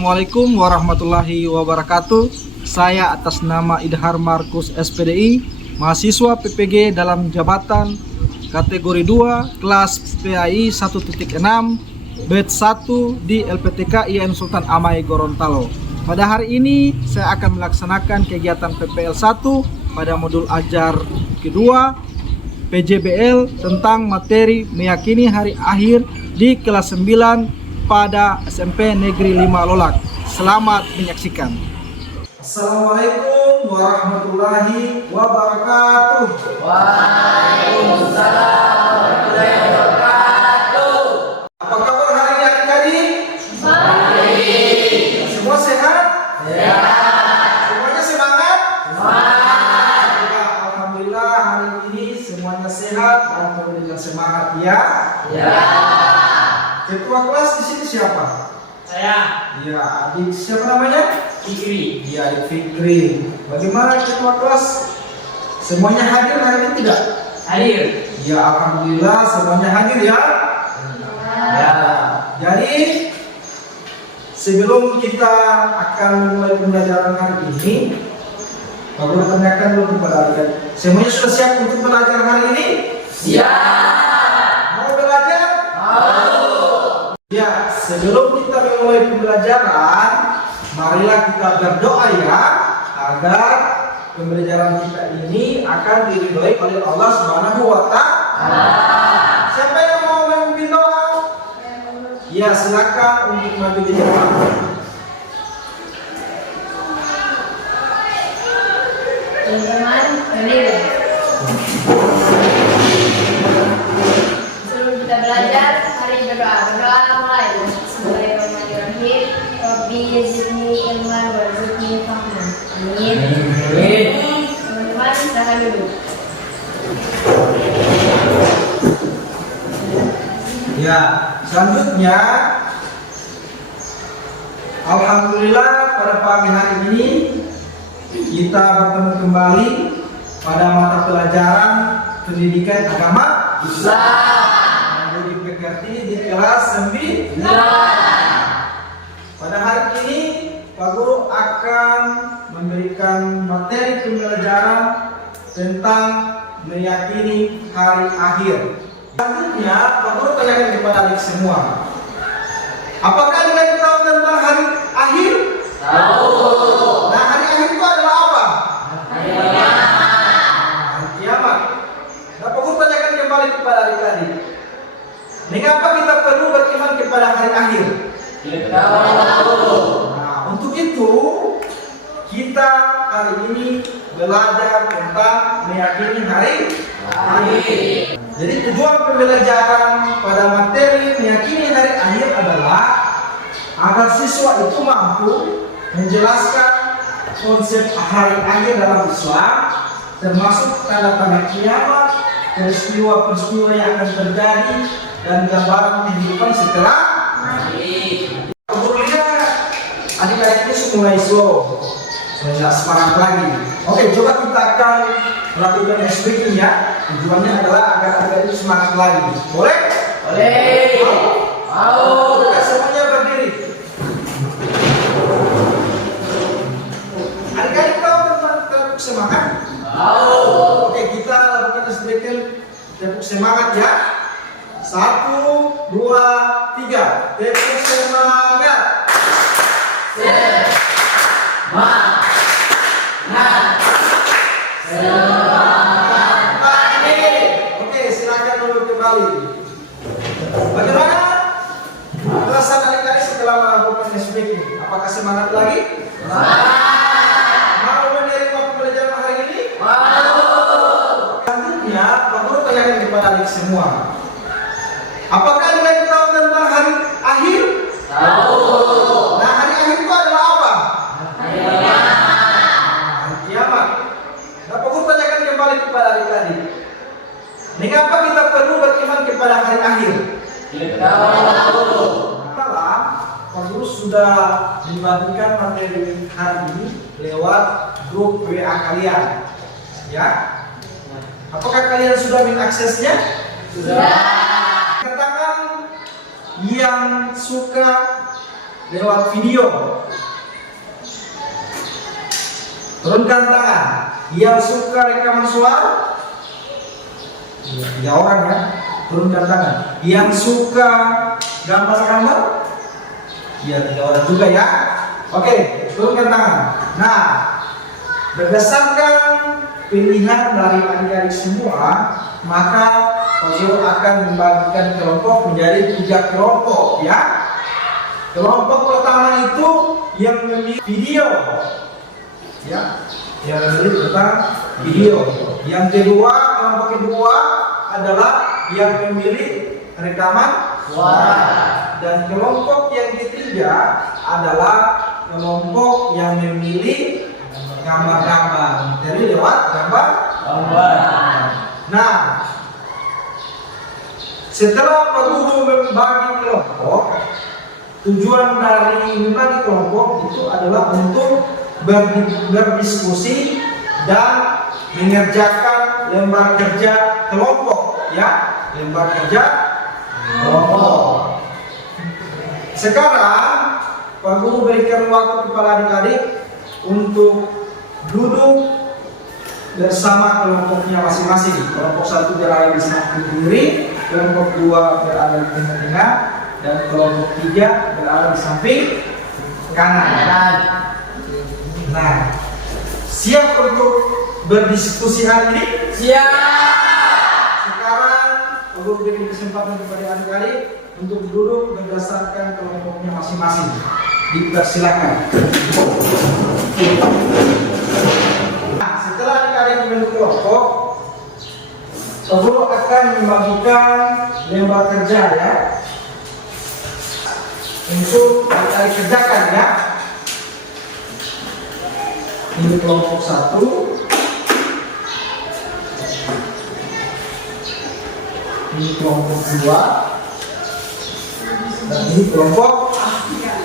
Assalamualaikum warahmatullahi wabarakatuh. Saya atas nama Idhar Markus SPDI, mahasiswa PPG dalam jabatan kategori 2 kelas PAI 1.6 batch 1 di LPTK IAIN Sultan Amai Gorontalo. Pada hari ini saya akan melaksanakan kegiatan PPL 1 pada modul ajar kedua PJBL tentang materi meyakini hari akhir di kelas 9 pada SMP Negeri 5 Lolak. Selamat menyaksikan. Assalamualaikum warahmatullahi wabarakatuh. Waalaikumsalam warahmatullahi wabarakatuh. Apa kabar hari ini adik-adik? Baik. Semua sehat? Sehat. Semuanya semangat? Semangat. Ya, alhamdulillah hari ini semuanya sehat dan memberikan semangat ya. Ya. Ketua kelas di sini siapa? Saya Ya, adik siapa namanya? Fikri. Ya, adik Fikri. Bagaimana ketua kelas? Semuanya hadir hari ini tidak? Hadir. Ya, alhamdulillah semuanya hadir ya. Ya. Jadi sebelum kita akan mulai pembelajaran hari ini, perlu tanyakan dulu kepada adik. Semuanya sudah siap untuk belajar hari ini? Siap. Mau belajar? Mau. Ya, sebelum kita memulai pembelajaran, marilah kita berdoa ya, agar pembelajaran kita ini akan diridhoi oleh Allah Subhanahu wa Ta'ala. Siapa yang mau memimpin doa? Ya, silakan untuk maju di depan. Teman-teman, sebelum kita belajar, mari berdoa. Berdoa mulai. Bismillahirrahmanirrahim. Rabbi zidni ilman warzuqni fahman. Amin. Teman-teman, silahkan dulu. Ya, selanjutnya, alhamdulillah pada pagi hari ini kita bertemu kembali pada mata pelajaran pendidikan agama Islam yang PKT di kelas 9. Pada hari ini Pak Guru akan memberikan materi pembelajaran tentang meyakini hari akhir. Selanjutnya Pak Guru tanyakan kepada adik semua, apakah adik tahu tentang hari akhir? Tahu. Nah, hari akhir itu adalah apa? Hari kiamat. Hari kiamat. Nah, Pak Guru tanyakan kembali kepada adik-adik, mengapa kita perlu beriman kepada hari akhir? Tahu. Nah, untuk itu kita hari ini belajar tentang meyakini hari akhir. Jadi tujuan pembelajaran pada materi meyakini hari akhir adalah agar siswa itu mampu menjelaskan konsep hari akhir dalam Islam, termasuk tanda-tanda kiamat, peristiwa-peristiwa yang akan terjadi, dan gambaran kehidupan setelah akhir. Adik-adik itu mulai slow, tidak semangat lagi. Oke, coba kita akan melakukan speaking ya. Tujuannya adalah agar adik-adik semangat lagi. Boleh? Boleh. Mau. Kita semuanya berdiri. Adik-adik tahu tentang tepuk semangat? Tahu. Oke, kita lakukan speaking tepuk semangat ya. 1, 2, 3. Tepuk semangat. Oke, silakan dulu kembali. Bagaimana perasaan adik-adik setelah melakukan speaking? Apakah semangat lagi? Mau menerima pembelajaran hari ini? Selanjutnya, Pak Guru tanyakan kepada adik semua, apakah adik tahu tentang hari akhir? Tahu. Nah, hari akhir itu adalah apa? Hari kiamat. Hari kiamat. Nah, Pak Guru tanyakan kembali kepada adik-adik, mengapa kita perlu beriman kepada hari akhir? Tahu. Malam, Pak Guru sudah membagikan materi hari ini lewat grup WA kalian. Ya, apakah kalian sudah mengaksesnya? Sudah. Katakan yang suka lewat video. Turunkan tangan. Yang suka rekaman suara? 3 orang ya. Turunkan tangan. Yang suka gambar-gambar? Ya 3 orang juga ya. Oke, turunkan tangan. Nah, berdasarkan pilihan dari adik-adik semua, maka Pak Guru akan membagikan kelompok menjadi 3 kelompok ya. Kelompok pertama itu yang memilih video ya, yang memilih tentang video. Yang kedua, kelompok kedua adalah yang memilih rekaman suara. Dan kelompok yang ketiga adalah kelompok yang memilih gambar-gambar, jadi lewat gambar. Nah, setelah Pak Guru membagi kelompok, tujuan dari membagi kelompok itu adalah untuk berdiskusi dan mengerjakan lembar kerja kelompok ya, lembar kerja kelompok. Sekarang Pak Guru berikan waktu kepada adik-adik untuk duduk bersama kelompoknya masing-masing. Kelompok 1 berada di samping kiri, kelompok 2 berada di tengah-tengah, dan kelompok 3 berada di samping kanan. Nah, siap untuk berdiskusi hari ini? Siap. Sekarang Pak Guru berikan kesempatan kepada adik-adik untuk duduk berdasarkan kelompoknya masing-masing. Dipersilakan. Nah, setelah adik-adik membentuk kelompok, Pak Guru akan membagikan lembar kerja ya, untuk adik-adik kerjakan ya. Ini kelompok 1, ini kelompok 2, dan ini kelompok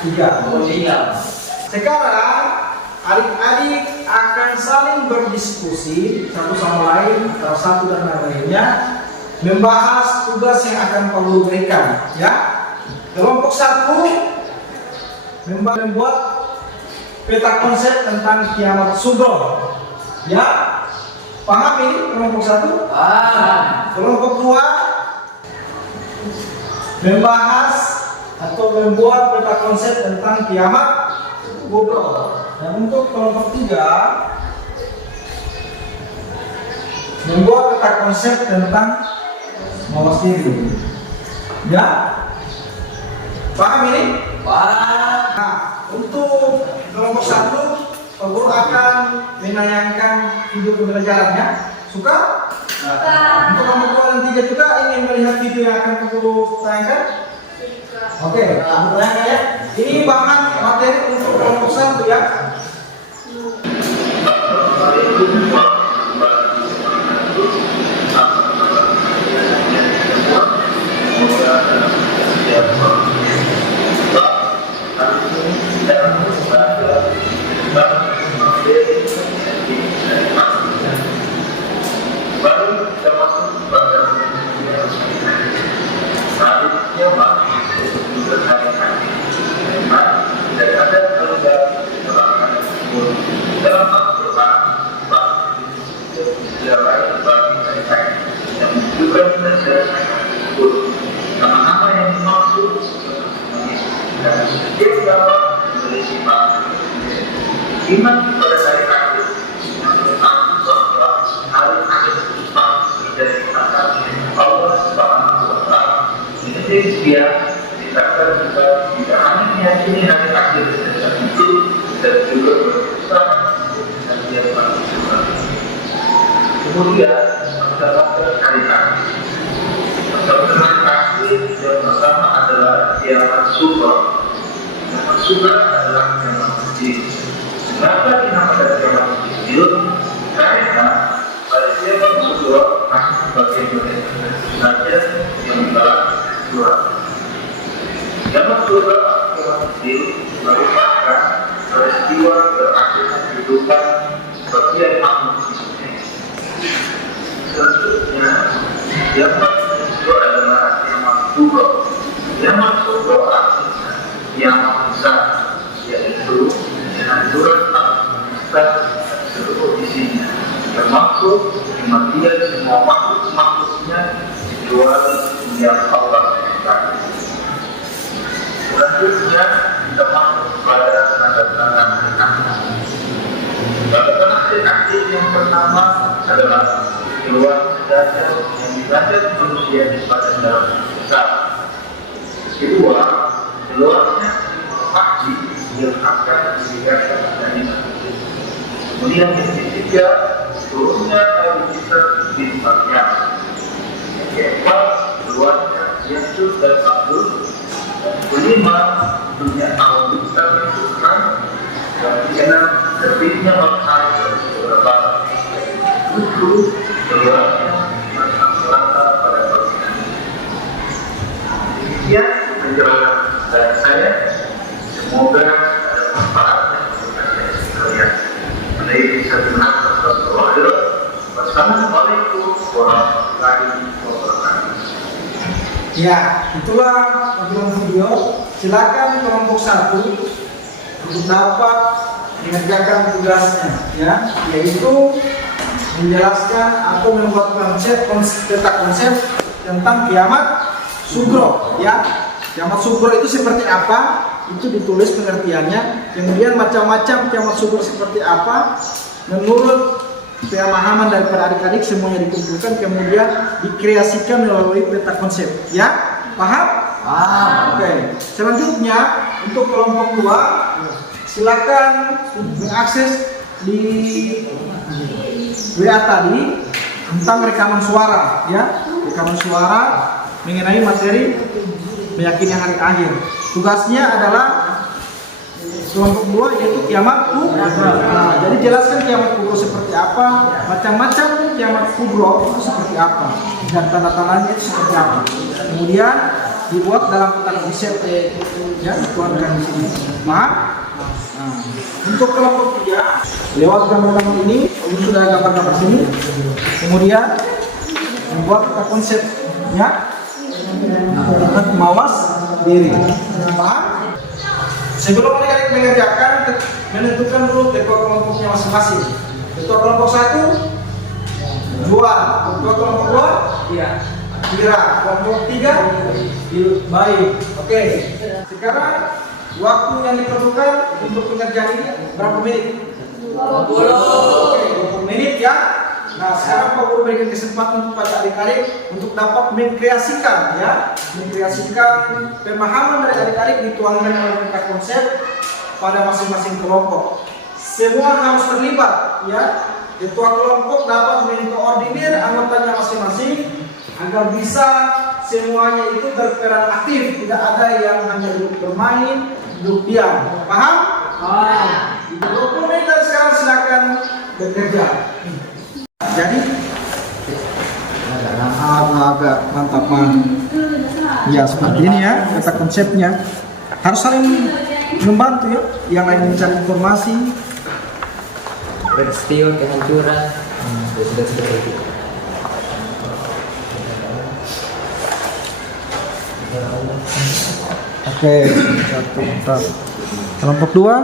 3. Sekarang adik-adik akan saling berdiskusi satu sama lain, antara satu dan lainnya, membahas tugas yang akan Pak Guru berikan ya. Kelompok 1 membuat peta konsep tentang kiamat sugro ya. Paham ini kelompok 1? Paham. Kelompok 2 membahas atau membuat peta konsep tentang kiamat kubro. Dan untuk kelompok 3 membuat peta konsep tentang mawas diri ya. Paham ini? Paham. Nah, untuk kelompok 1 Pak Guru akan menayangkan video pembelajarannya. Suka? Suka. Untuk kelompok 2 dan 3 juga ingin melihat video yang akan Pak Guru tayangkan? Oke, kita tayangkan ya. Ini bahan materi untuk kelompok 1 ya. Nama-nama yang dimaksud dia dapat memberi sifat iman pada hari akhir, bahwa hari akhir sifat menjadi kata Allah Subhanahu wa Ta'ala. Ini dia dikatakan juga tidak hanya meyakini hari akhir sejak itu dan juga berusaha dan dia berdoa. Kemudian mendapatkan hari akhir. Hari akhir yang pertama adalah kiamat sugro. Kiamat sugro adalah kiamat kecil. Kenapa dinamakan kiamat kecil? Karena pada kiamat sugro masih sebagai mereka saja yang telah surat. Kiamat sugro atau kiamat kecil merupakan peristiwa terakhir kehidupan setiap makhluk hidup. Selanjutnya, kiamat itu adalah kiamat kubro. Kiamat kubro artinya kiamat besar. besar, yaitu mengatur administrasi seluruh isinya, termasuk kematian semua makhluk-makhluknya kecuali yang Allah ciptakan. Selanjutnya kita masuk pada tanda-tanda aktif. Tanda-tanda aktif yang pertama adalah keluar dada yang dibaca manusia di badan dalam besar. Kedua, keluarnya faksi yang akan diberikan dari manusia. Kemudian yang ketiga, turunnya dari kita di tempatnya. Yang keempat, keluarnya Yesus dan Abdul. Dan kelima, dunia alam besar Tuhan. Dan keenam, terbitnya matahari dari beberapa. Tujuh, keluarnya matang selatan pada pagi. Demikian penjelasan dari saya. Semoga ada manfaatnya untuk kalian. Ini bisa dimaksud. Wassalamualaikum warahmatullahi wabarakatuh. Ya, itulah panggilan video. Silakan kelompok 1 untuk dapat mengerjakan tugasnya, ya, yaitu menjelaskan atau membuat peta konsep tentang kiamat sugro, ya. Kiamat sugro itu seperti apa? Itu ditulis pengertiannya. Kemudian macam-macam kiamat sugro seperti apa? Menurut pemahaman daripada adik-adik semuanya dikumpulkan, kemudian dikreasikan melalui peta konsep, ya. Paham? Oke. Selanjutnya untuk kelompok 2, silakan mengakses di WA tadi tentang rekaman suara, ya. Rekaman suara mengenai materi meyakini hari akhir. Tugasnya adalah kelompok 2 yaitu kiamat kubro. Nah, jadi jelaskan kiamat kubro seperti apa, macam-macam kiamat kubro itu seperti apa, dan tanda-tandanya itu seperti apa. Kemudian dibuat dalam peta konsep, ya, dituangkan di sini. Paham? Nah, untuk kelompok 3 lewat gambar-gambar ini, ini sudah gambar-gambar sini. Kemudian membuat peta konsepnya, mawas diri. Paham? Sebelum mereka mengerjakan, menentukan dulu ketua kelompoknya masing-masing. Ketua kelompok 1 jual, ketua kelompok 2 kira, kelompok 3 baik. Oke. Sekarang waktu yang diperlukan untuk pengerjaan ini berapa menit? 20. Oke, 20 menit, ya. Nah, sekarang Pak Guru berikan kesempatan kepada adik-adik untuk dapat mengkreasikan, ya, mengkreasikan pemahaman dari adik-adik dituangkan dalam peta konsep pada masing-masing kelompok. Semua harus terlibat, ya. Ketua kelompok dapat mengkoordinir anggotanya masing-masing agar bisa semuanya itu berperan aktif, tidak ada yang hanya duduk bermain, duduk diam. Paham? Paham. 20 menit dari sekarang silakan bekerja. Jadi agak mantap, ya, seperti ini, ya, kata konsepnya. Harus saling membantu, ya, yang lain mencari informasi. Peristiwa kehancuran sudah seperti itu. Oke, satu, empat. Kelompok 2.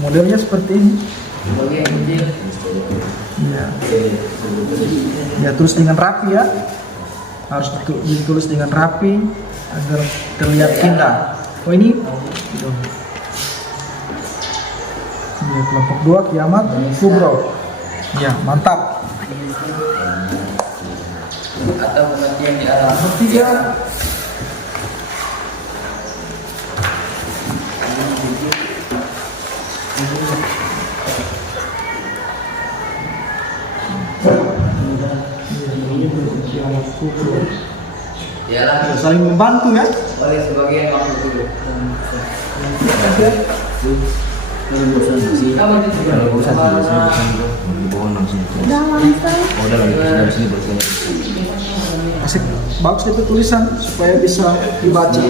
Modelnya seperti ini. Ya. Ya, tulis dengan rapi, ya. Harus ditulis dengan rapi agar terlihat indah. Oh, ini. Ya, kelompok 2 kiamat kubro. Ya, mantap. Atau kematian di alam. Kelompok 3. Ialah Saling membantu, ya. oleh sebagian makhluk hidup. Asik, bagus itu tulisan supaya bisa dibaca.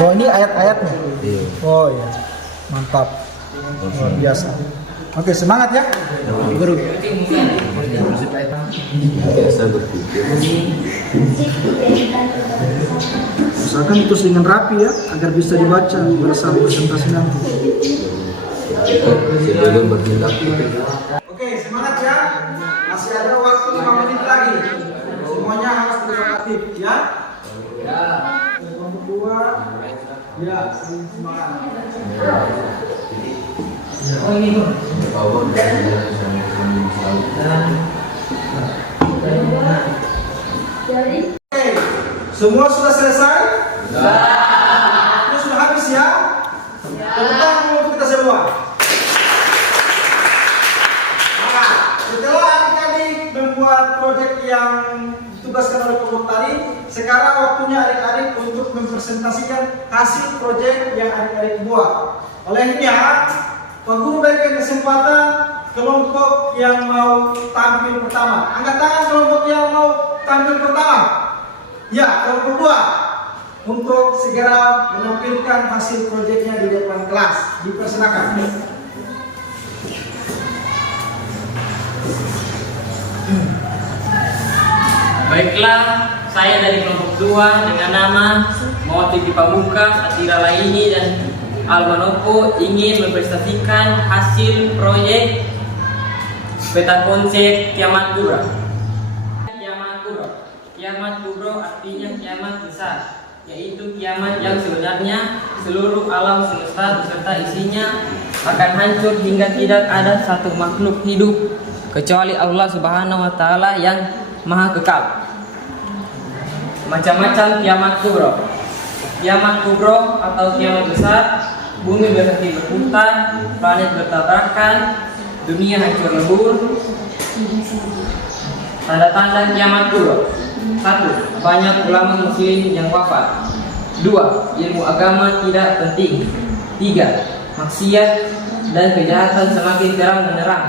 Oh, ini ayat-ayatnya. Oh, iya, mantap, luar biasa. Oke, semangat, ya, guru. biasa berpikir. Usahakan tulis dengan rapi ya, agar bisa dibaca pada saat presentasi nanti. Sebelum bertindak. Oke, semangat ya. Masih ada waktu 5 menit lagi. Semuanya harus beroperasi ya. Ya. Kelompok 2. Ya, semangat. Oh ini tuh. Oke, semua sudah selesai? Sudah. Sudah habis ya? Tepuk tangan untuk kita semua. Nah, setelah adik-adik membuat proyek yang ditugaskan oleh kelompok tadi, sekarang waktunya adik-adik untuk mempresentasikan hasil proyek yang adik-adik buat. Olehnya, Pak Guru berikan kesempatan kelompok yang mau tampil pertama. Angkat tangan kelompok yang mau tampil pertama. Ya, kelompok 2 untuk segera menampilkan hasil proyeknya di depan kelas. Dipersilakan. Baiklah, saya dari kelompok 2 dengan nama Muhammad Pamungkas, Atira Laini dan Almanopo ingin mempresentasikan hasil proyek peta konsep kiamat kubra. Kiamat kubra artinya kiamat besar, yaitu kiamat yang sebenarnya seluruh alam semesta beserta isinya akan hancur hingga tidak ada satu makhluk hidup kecuali Allah Subhanahu wa taala yang Maha Kekal. Macam-macam kiamat kubra. Kiamat kubra atau kiamat besar, bumi berhenti berputar, planet bertabrakan, dunia hancur lebur. Tanda-tanda kiamat kubra. 1. Banyak ulama muslim yang wafat. 2. Ilmu agama tidak penting. 3. Maksiat dan kejahatan semakin terang menerang.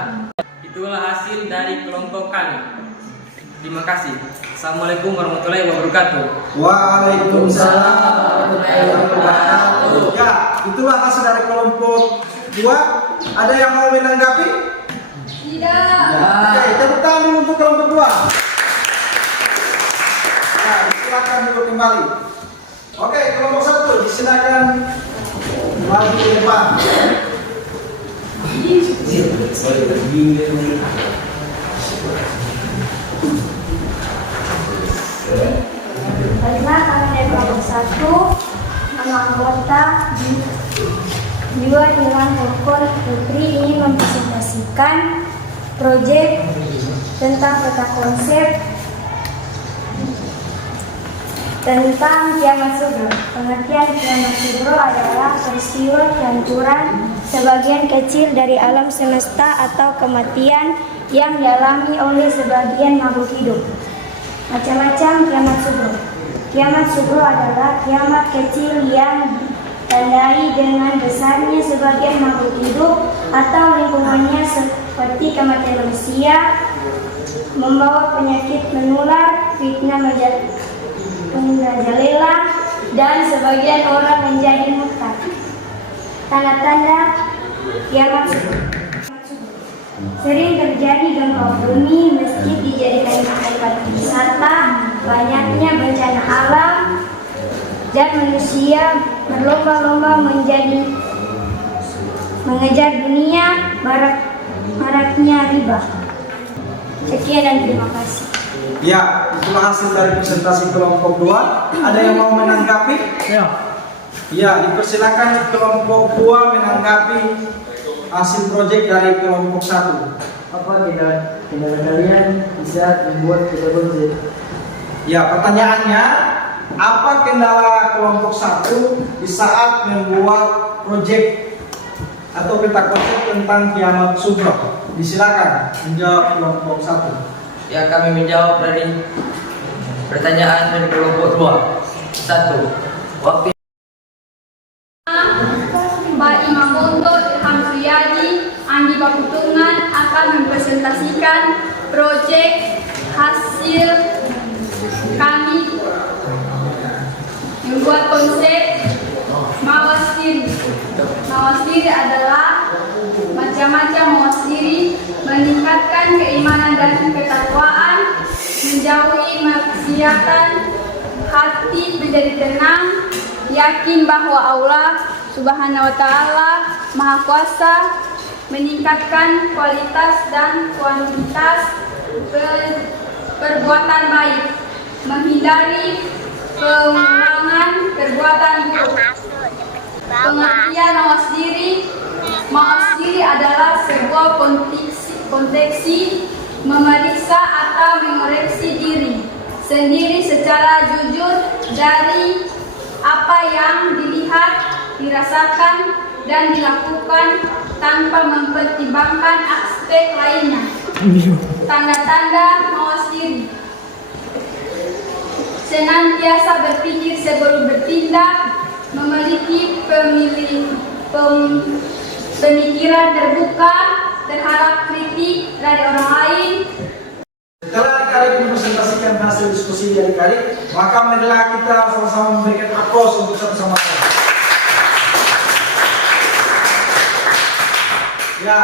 Itulah hasil dari kelompok kami. Terima kasih. Assalamualaikum warahmatullahi wabarakatuh. Waalaikumsalam warahmatullahi wabarakatuh. Ya, itulah hasil dari kelompok 2. Ada yang mau menanggapi? Tidak. Ya. Oke, tepuk tangan untuk kelompok 2. Nah, silakan dulu kembali. Oke, kelompok 1 disilakan maju ke depan. Baiklah, kami dari kelompok 1 nama anggota juga dengan Pokon Putri ingin mempresentasikan proyek tentang peta konsep tentang kiamat sugro. Pengertian kiamat sugro adalah peristiwa kehancuran sebagian kecil dari alam semesta atau kematian yang dialami oleh sebagian makhluk hidup. Macam-macam kiamat sugro. Kiamat sugro adalah kiamat kecil yang ditandai dengan besarnya sebagian makhluk hidup atau lingkungannya seperti kematian manusia, membawa penyakit menular, fitnah merajalela, dan sebagian orang menjadi murtad. Tanda-tanda kiamat sugro. Sering terjadi gempa bumi, masjid dijadikan tempat wisata, banyaknya bencana alam, dan manusia berlomba-lomba mengejar dunia, maraknya riba. Sekian dan terima kasih. Ya, itulah hasil dari presentasi kelompok 2. Ada yang mau menanggapi? Ya. Ya, dipersilakan kelompok 2 menanggapi hasil proyek dari kelompok 1. Apa kendala kalian bisa membuat peta konsep? Ya, pertanyaannya, apa kendala kelompok 1 di saat membuat proyek atau peta konsep tentang kiamat sugro? Disilakan menjawab kelompok 1. Ya, kami menjawab dari pertanyaan dari kelompok 2. 1. Waktu Pak Imamonto, Ilham Suryadi, Andi Bakutungan akan mempresentasikan proyek hasil kami membuat konsep Mawasiri. Mawasiri adalah macam-macam mawasiri meningkatkan keimanan dan menjauhi maksiatan, hati menjadi tenang, yakin bahwa Allah Subhanahu wa Ta'ala Maha Kuasa, meningkatkan kualitas dan kuantitas perbuatan baik, menghindari pengulangan perbuatan buruk. Pengertian mawas diri adalah sebuah konteks memeriksa atau mengoreksi diri sendiri secara jujur dari apa yang dilihat, dirasakan, dan dilakukan tanpa mempertimbangkan aspek lainnya. Tanda-tanda mawas diri: senantiasa berpikir sebelum bertindak, memiliki pemikiran terbuka terhadap kritik dari orang lain. Setelah adik-adik mempresentasikan hasil diskusi adik-adik, maka marilah kita sama-sama memberikan aplaus untuk satu sama lain. Ya,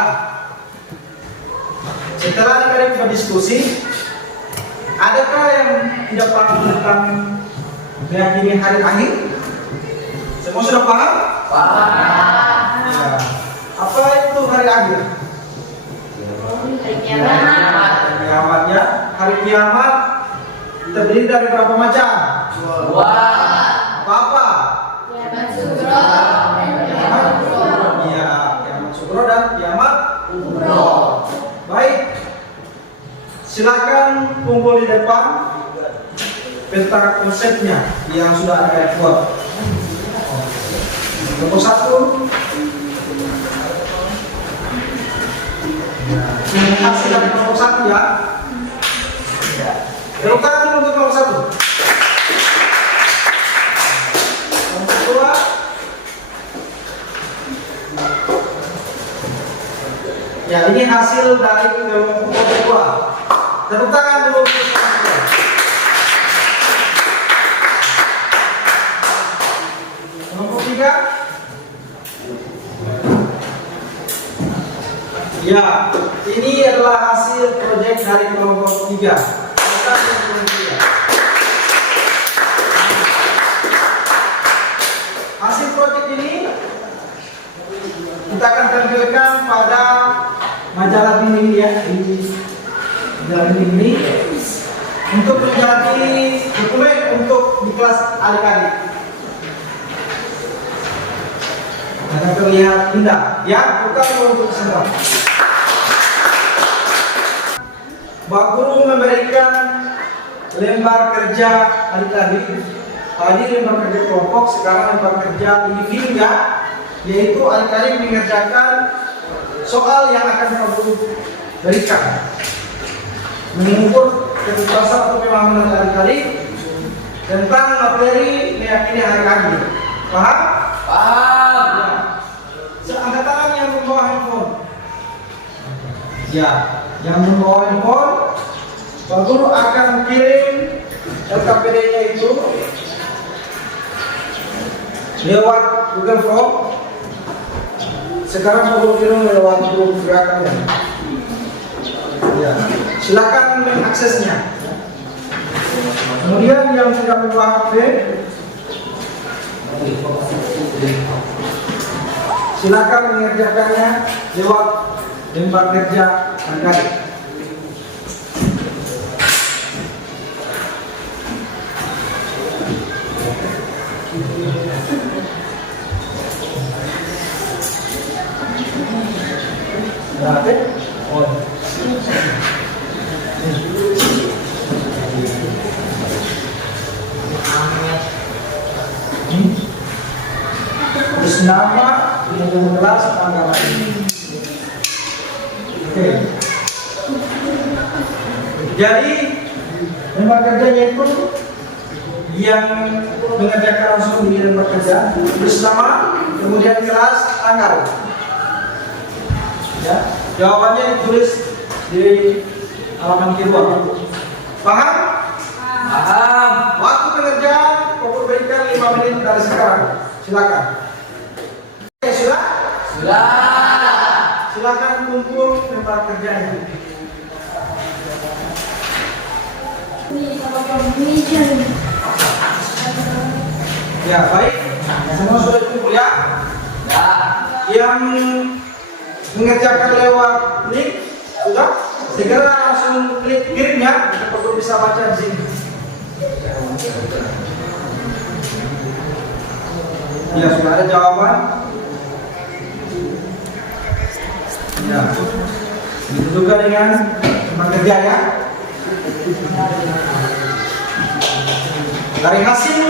setelah adik-adik berdiskusi, adakah yang tidak paham tentang meyakini hari akhir? Semua sudah paham? Paham. Ya. Apa itu hari akhir? Kiamat ya. Hari kiamat terdiri dari berapa macam? Dua. Apa? Kiamat sugro. Iya, kiamat sugro dan kiamat kubro. Baik. Silakan kumpul di depan peta konsepnya yang sudah ada buat. Nomor 1. Hasil dari nomor 1 ya. Tepuk tangan untuk nomor 1. Nomor 2. Ya, ini hasil dari kelompok kedua. Tepuk tangan dulu untuk nomor 2. Nomor 3. Ya, ini adalah hasil proyek dari kelompok 3. Hasil proyek ini kita akan tampilkan pada majalah ini ya, di majalah ini untuk menjadi dokumen untuk di kelas adik-adik. Akan terlihat indah ya, bukan untuk senang. Pak Guru memberikan lembar kerja adik-adik. Tadi lembar kerja kelompok, sekarang lembar kerja individu ya, yaitu adik-adik mengerjakan soal yang akan Pak Guru berikan, mengukur kecerdasan atau pemahaman adik-adik tentang materi meyakini hari akhir. Paham? Paham. Ya. Angkat tangan yang membawa handphone. Ya. Yang membawa handphone, Pak Guru akan kirim LKPD-nya itu lewat Google Form. Sekarang Pak Guru kirim lewat grup gerakannya. Ya, silakan mengaksesnya. Kemudian yang tidak membawa HP, silakan mengerjakannya lewat lembar kerja adik-adik. Terus nama, kemudian kelas, tanggal ini. Oke. Jadi lembar kerjanya itu yang mengerjakan langsung di lembar kerja, tulis nama, kemudian kelas, tanggal. Ya, jawabannya ditulis di halaman kedua. Paham? Paham. Waktu pengerjaan Pokok berikan 5 menit dari sekarang. Silakan. Oke, sudah? Sudah. Silakan kumpul lembar kerja ini. Ya, baik. Semua sudah kumpul ya? Yang mengerjakan lewat link sudah? Segera langsung klik kirimnya, untuk bisa baca di sini. Ya, sudah ada jawaban. Ya, itu juga dengan teman kerja ya. Dari hasil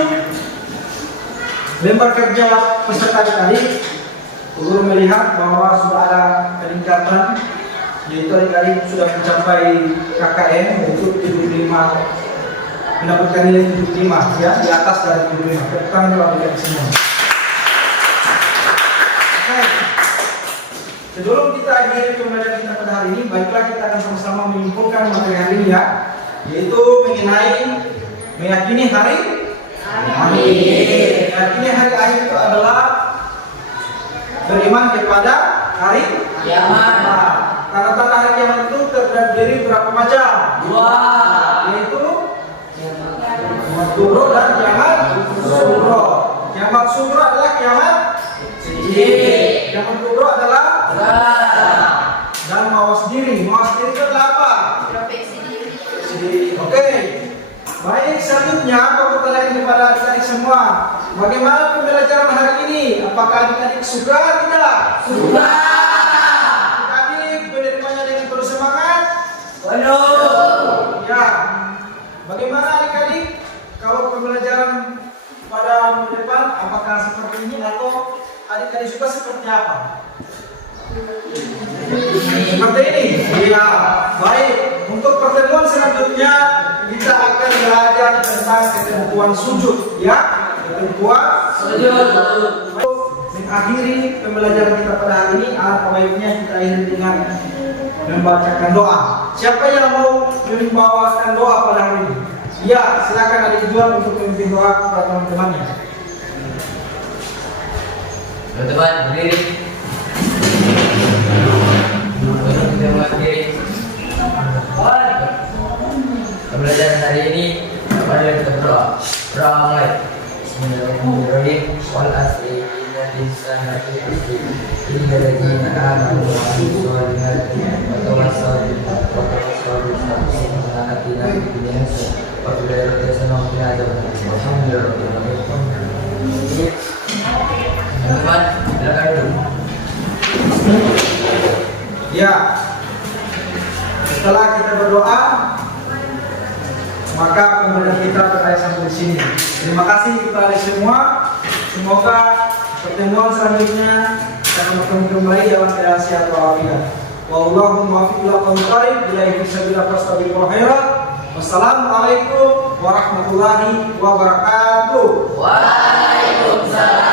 lembar kerja peserta tadi, guru melihat bahwa sudah ada peningkatan, yaitu adik-adik sudah mencapai KKM, yaitu 75, mendapatkan nilai 75 ya, di atas dari 75. Tepuk tangan untuk adik-adik semua. Sebelum kita akhiri pembelajaran kita pada hari ini, baiklah kita akan sama-sama menyimpulkan materi hari ini ya, yaitu mengenai meyakini hari akhir. Meyakini hari akhir itu adalah beriman kepada hari kiamat. Karena tanda hari kiamat itu terdiri berapa macam? 2, yaitu kiamat kubro dan kiamat sugro. Kiamat sugro adalah kiamat sendiri. Kiamat kubro adalah dan mawas diri. Mawas diri itu adalah apa? Sendiri. Oke. Baik, selanjutnya aku bertanya kepada adik-adik semua, bagaimana pembelajaran hari ini? Apakah adik-adik suka atau tidak? Suka. Adik-adik menerimanya dengan penuh semangat? Penuh. Ya. Bagaimana adik-adik kalau pembelajaran pada minggu depan? Apakah seperti ini atau adik-adik suka seperti apa? Seperti ini. Ya. Baik. Untuk pertemuan selanjutnya kita akan belajar tentang ketentuan sujud, ya, ketentuan sujud. Mengakhiri pembelajaran kita pada hari ini, alangkah baiknya kita akhiri dengan membacakan doa. Siapa yang mau membawakan doa pada hari ini? Ya, silakan adik jual untuk memimpin doa kepada teman-temannya. Teman-teman berdiri. Kita mengakhiri pembelajaran hari ini. Mari kita berdoa. Berdoa mulai. Bismillahirrahmanirrahim. Wal asri innal insana lafi khusr illa alladziina aamanu wa 'amilus shalihati wa tawassaw bil haqqi wa tawassaw bis sabri. Rabbana atina fid dunya hasanah wa fil akhirati hasanah wa qina adzabannar. Alhamdulillahirabbil alamin. Teman-teman, silakan dulu. Ya. Setelah kita berdoa, maka pembelajaran kita berakhir sampai di sini. Terima kasih kepada semua. Semoga pertemuan selanjutnya akan bertemu kembali dalam keadaan sehat walafiat. Wallahu muwaffiq ila aqwamit thoriq, billahi fisabilillah fastabiqul khairat. Wassalamualaikum warahmatullahi wabarakatuh. Waalaikumsalam.